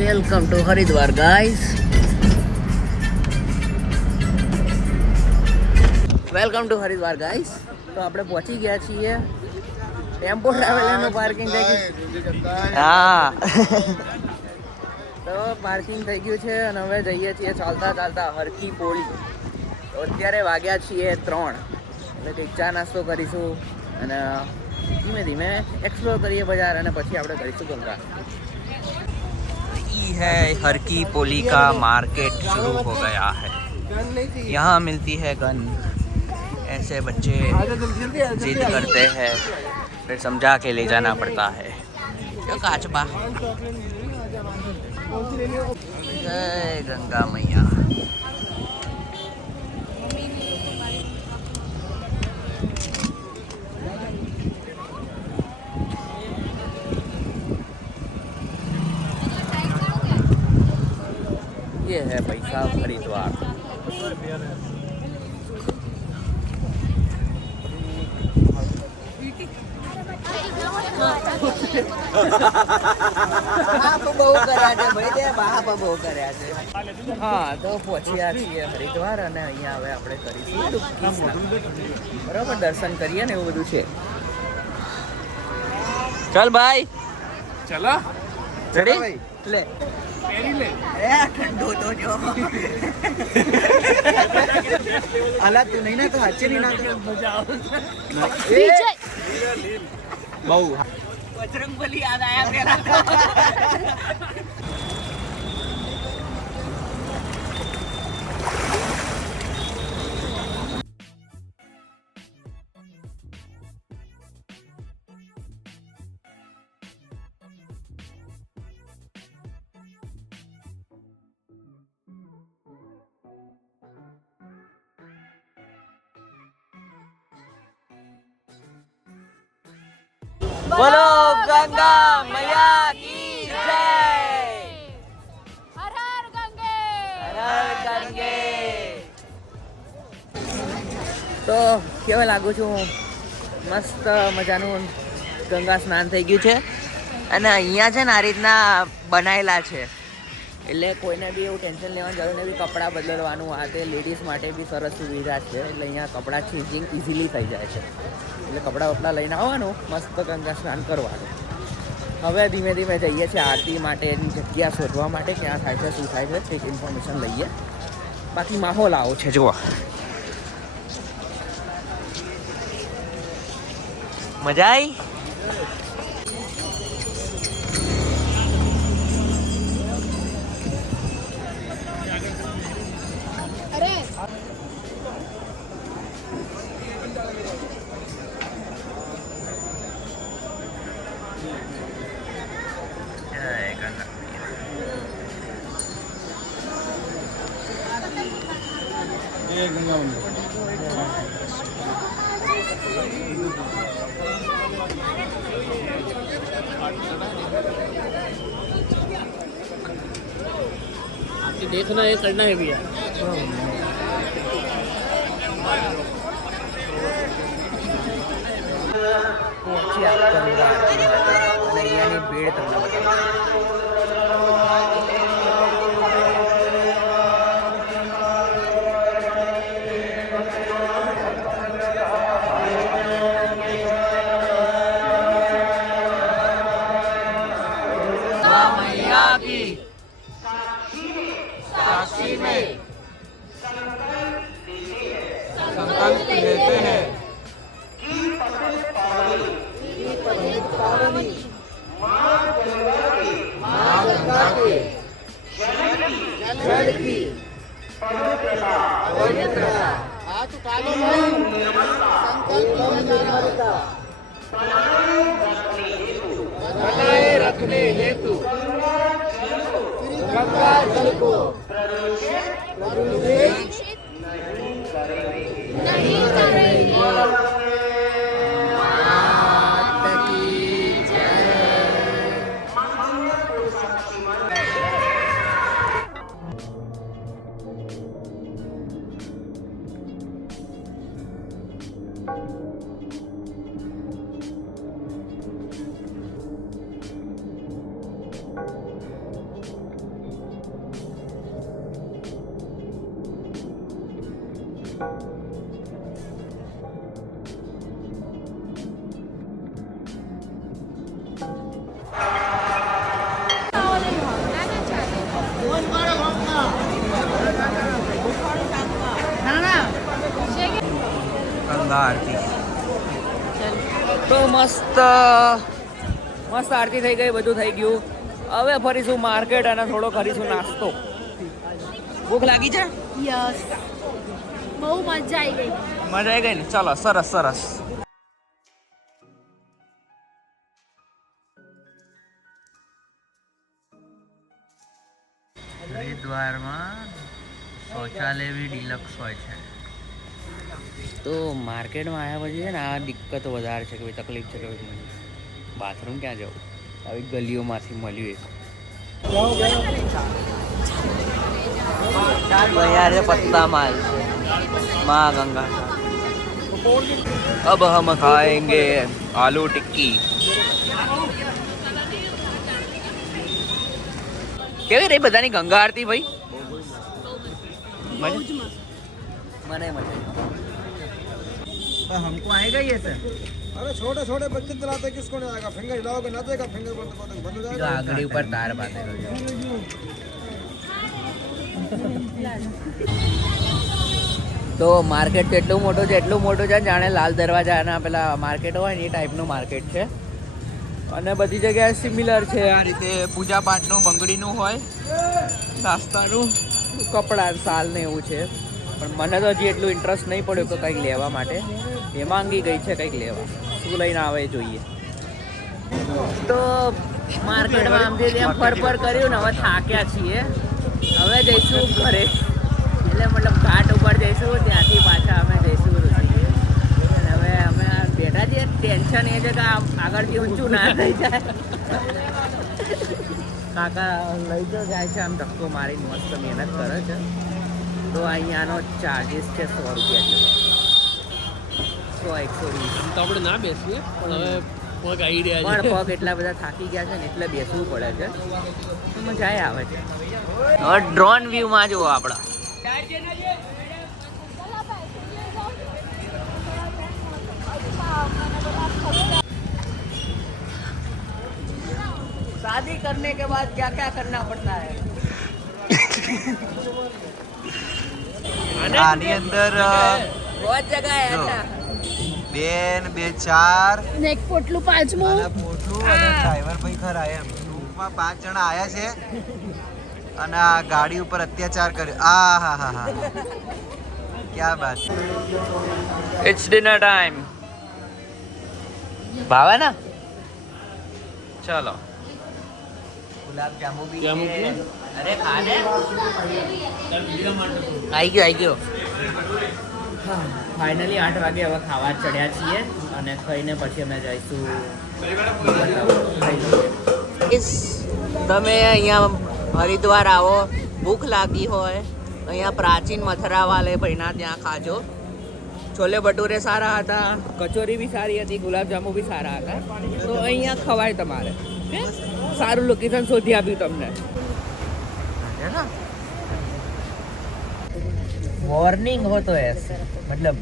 Welcome to Haridwar guys. Welcome to Haridwar guys. તો આપણે પહોંચી ગયા છીએ. ટેમ્પો ટ્રાવેલરનું પાર્કિંગ થઈ ગયું. હા તો પાર્કિંગ થઈ ગયું છે અને હવે જઈએ છીએ ચાલતા ચાલતા હરકી પોળી. તો અત્યારે વાગ્યા છીએ 3. એટલે કંઈક ચા નાસ્તો કરીશું અને ધીમે ધીમે एक्सप्लोर કરીએ બજાર અને પછી આપણે કરીશું ગંગા. ये है हर की पोली का मार्केट शुरू हो गया है. यहाँ मिलती है गन. ऐसे बच्चे जिद करते हैं फिर समझा के ले जाना पड़ता है. जो काचबा जय गंगा मैया. ये है भाई साहब हरिद्वार. હા તો પહોંચ્યા છીએ હરિદ્વાર અને અહીંયા હવે આપણે કરીશું ડૂબકી સ્નાન. બરાબર, દર્શન કરીએ ને એવું બધું છે. ચાલ ભાઈ, चला રેડી લે. पेरी ले ठंडो तो जो आला तू नहीं ना तो अच्छे नहीं ना बहु बजरंग बली याद आया मेरा. बोलो गंगा मैया की जय. हर हर गंगे. હર ગંગે. તો કેવા લાગુ છું? મસ્ત મજાનું ગંગા સ્નાન થઈ ગયું છે અને અહીંયા છે ને આ રીતના બનાવેલા છે એટલે કોઈને બી એવું ટેન્શન લેવાની જરૂર નહીં. કપડાં બદલવાનું આ તે લેડીઝ માટે બી સરસ સુવિધા છે. એટલે અહીંયા કપડાં ચેન્જિંગ ઇઝીલી થઈ જાય છે. એટલે કપડાં વપડા લઈને આવવાનું, મસ્ત ગંગા સ્નાન કરવાનું. હવે ધીમે ધીમે જઈએ છીએ આરતી માટેની જગ્યા શોધવા માટે, ક્યાં થાય છે શું થાય છે તે ઇન્ફોર્મેશન લઈએ. બાકી માહોલ આવો છે જુઓ. મજા આવી. अरे ये गंगा आपकी देखना है, करना है भैया. પહોંચ્યા ગંગા આરતી માટે અને અહીંયાની ભીડ તમને બતાવું. मैया की साक्षी में संकल्प लेते हैं माँ गंगा के जल की पवित्रता बनाए रखने हेतु गंगा जल को प्रदूषित नहीं करेंगे. ગંગા આરતી તો મસ્ત મસ્ત આરતી થઈ ગઈ, બધું થઈ ગયું. હવે ફરીશું માર્કેટ અને થોડો કરીશું નાસ્તો. ભૂખ લાગી છે? યસ, બહુ મજા આવી ગઈ. મજા આવી ગઈ ને? ચલો, સરસ સરસ. હરિદ્વારમાં શૌચાલય બી ડિલક્સ હોય છે. તો માર્કેટમાં આવ્યા પછી છે ને આ દિક્કત વધારે છે કે ભાઈ તકલીફ છે કે ભાઈ બાથરૂમ ક્યાં જવું, આવી ગલીઓમાંથી મળ્યું એક. યાર ये पत्ता माल माँ गंगा अब हम खाएंगे आलू टिक्की. કેવી રહી બધાની ગંગા આરતી ભાઈ? મને मजा हमको आएगा ये सर? अरे छोटे छोटे बच्चे चलाते किसको नहीं आएगा? फिंगर हिलाओगे नाचेगा, फिंगर बंद हो जाएगा. आगड़ी ऊपर तार बांधे તો માર્કેટ તો એટલું મોટું છે જાણે લાલ દરવાજાના પેલા માર્કેટ હોય ને એ ટાઈપનું માર્કેટ છે. અને બધી જગ્યાએ સિમિલર છે આ રીતે. પૂજા પાઠનું, બંગડીનું હોય, નાસ્તાનું, કપડાં, શાલ ને એવું છે. પણ મને તો હજી એટલું ઇન્ટરેસ્ટ નહીં પડ્યો કે કંઈક લેવા માટે. એ માંગી ગઈ છે કંઈક લેવા, શું લઈને આવે જોઈએ. તો માર્કેટમાં આમથી ત્યાં ફર કર્યું ને હવે થાક્યા છીએ. હવે જઈશું ઘરે, એટલે મતલબ ઘાટ ઉપર જઈશું, ત્યાંથી પાછા અમે જઈશું ઋષિકેશ. હવે અમે બેઠા છીએ. ટેન્શન એ છે કે આગળથી ઊંચું ના થઈ જાય. કાકા લઈ તો જાય છે આમ ધક્કો મારીને, મસ્ત મહેનત કરે છે. તો અહીંયાનો ચાર્જીસ છે 100 રૂપિયા જેવો. 100-120. તો આપણે ના બેસીએ પણ હવે પગ આવી રહ્યા પણ છે. પગ એટલા બધા થાકી ગયા છે ને એટલે બેસવું પડે છે. મજા આવે છે. હવે ડ્રોન વ્યૂમાં જુઓ આપણા. शादी करने के बाद क्या क्या करना पड़ता है? આની અંદર बहुत जगह है ना. 2 ને 2 4 ને એક પોટલું પાંચમું. અને પોટલું અને ડ્રાઈવર ભાઈ ખરા એમ ગ્રુપમાં 5 જણા આયા છે અને આ ગાડી ઉપર અત્યાચાર કર્યો. આ હા હા હા, ક્યા બાત. It's dinner time. ભાવે ના? ચલો. ગુલાબ જાંબુ બી જાંબુ છે. છે? અરે ખાને. આવી ગયો. ફાઇનલી 8 વાગે હવે ખાવા ચડ્યા છીએ અને ખાઈને પછી અમે જઈશું. તમે અહીંયા હરિદ્વાર આવો, ભૂખ લાગી હોય, અહીંયા પ્રાચીન મથરા વાલે ભાઈના ત્યાં ખાજો. છોલે ભટુરે સારા હતા, કચોરી બી સારી હતી, ગુલાબજાંબુ બી સારા હતા. તો અહીંયા ખવાય તમારે. સારું લોકેશન શોધી આપ્યું તમને. वार्निंग हो तो ऐसे मतलब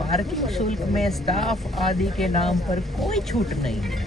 पार्किंग शुल्क में स्टाफ आदि के नाम पर कोई छूट नहीं है.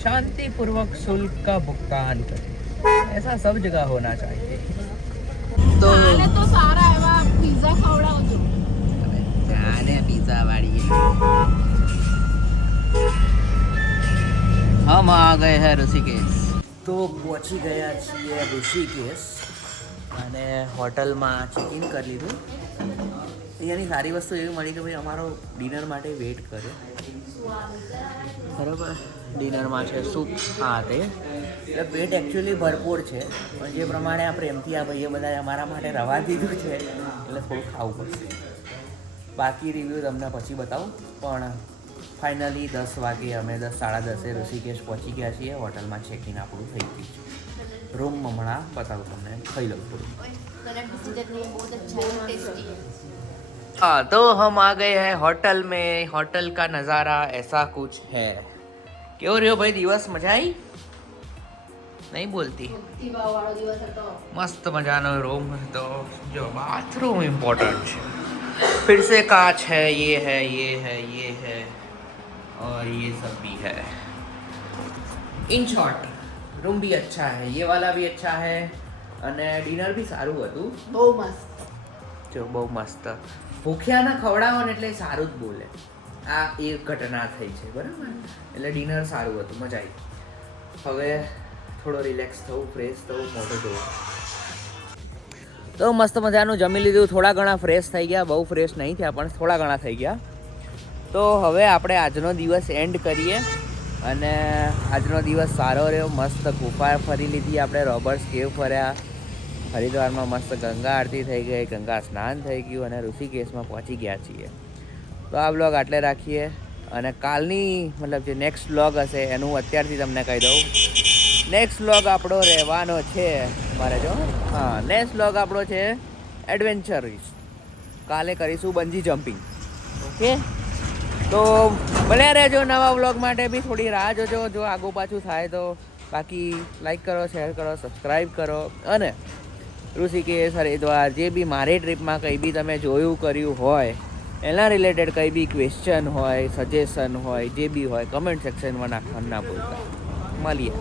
शांति पूर्वक शुल्क का भुगतान करें. ऐसा सब जगह होना चाहिए. तो આને તો સારા એવા પિઝા ખવડાવજો. આને પિઝા વાળી हम आ गए हैं ऋषिकेश. तो પહોંચી ગયા છીએ ઋષિકેશ અને હોટલમાં ચેક ઇન કરી લીધું. અહીંયાની સારી વસ્તુ એવી મળી કે ભાઈ અમારો ડિનર માટે વેઇટ કર્યો. બરાબર, ડિનરમાં છે સૂપ. હા, તે એટલે પેટ એકચ્યુઅલી ભરપૂર છે, પણ જે પ્રમાણે આ પ્રેમથી આ ભાઈએ બધા અમારા માટે રવા દીધું છે એટલે થોડું ખાવું પડશે. બાકી રિવ્યૂ તમને પછી બતાવું. પણ ફાઇનલી 10 વાગે અમે 10-10:30 ઋષિકેશ પહોંચી ગયા છીએ. હોટલમાં ચેક ઇન આપણું થઈ ગયું છે. रूम ममड़ा बताओ तुमने खाई लो पूरी. हाँ, तो हम आ गए हैं होटल में. होटल का नज़ारा ऐसा कुछ है. क्यों रहे हो भाई, दिवस मजा आई? नहीं बोलती. मस्त मजानो रूम. तो जो बाथरूम इम्पोर्टન્ટ છે. फिर से कांच है, ये है, ये है, ये है और ये सब भी है. इन शॉर्ट रूम भी अच्छा है, ये वाला भी अच्छा है અને ડિનર બી સારું હતું. બહુ મસ્ત. જો બહુ મસ્ત. ભૂખ્યાને ખવડાવો ને એટલે સારું જ બોલે. આ એક ઘટના થઈ છે બરાબર, એટલે ડિનર સારું હતું, મજા આવી. હવે થોડો રિલેક્સ થવું, ફ્રેશ થવું, મોઢું ધોવું. તો મસ્ત મજાનું જમી લીધું, થોડા ઘણા ફ્રેશ થઈ ગયા, બહુ ફ્રેશ નહીં થયા પણ થોડા ઘણા થઈ ગયા. તો હવે આપણે આજનો દિવસ એન્ડ કરીએ અને આજનો દિવસ સારો રહ્યો. મસ્ત ગુફા ફરી લીધી આપણે, રોબર્ટ્સ કેવ ફર્યા, હરિદ્વારમાં મસ્ત ગંગા આરતી થઈ ગઈ, ગંગા સ્નાન થઈ ગયું અને ઋષિકેશમાં પહોંચી ગયા છીએ. તો આ બ્લોગ આટલે રાખીએ અને કાલની મતલબ જે નેક્સ્ટ બ્લોગ હશે એનું હું અત્યારથી તમને કહી દઉં. નેક્સ્ટ બ્લોગ આપણો રહેવાનો છે, મારે જો હા, નેક્સ્ટ બ્લોગ આપણો છે એડવેન્ચરીસ. કાલે કરીશું બંજી જમ્પિંગ. ઓકે, તો ભલે રહેજો નવા બ્લોગ માટે બી થોડી રાહ જોજો જો આગું પાછું થાય તો. બાકી લાઈક કરો, શેર કરો, સબસ્ક્રાઈબ કરો અને ઋષિકેશ, હરિદ્વાર જે બી મારી ટ્રીપમાં કંઈ બી તમે જોયું કર્યું હોય એના રિલેટેડ કંઈ બી ક્વેશ્ચન હોય, સજેશન હોય, જે બી હોય કમેન્ટ સેક્શનમાં નાખવાનું ના ભૂલતા. મળીએ.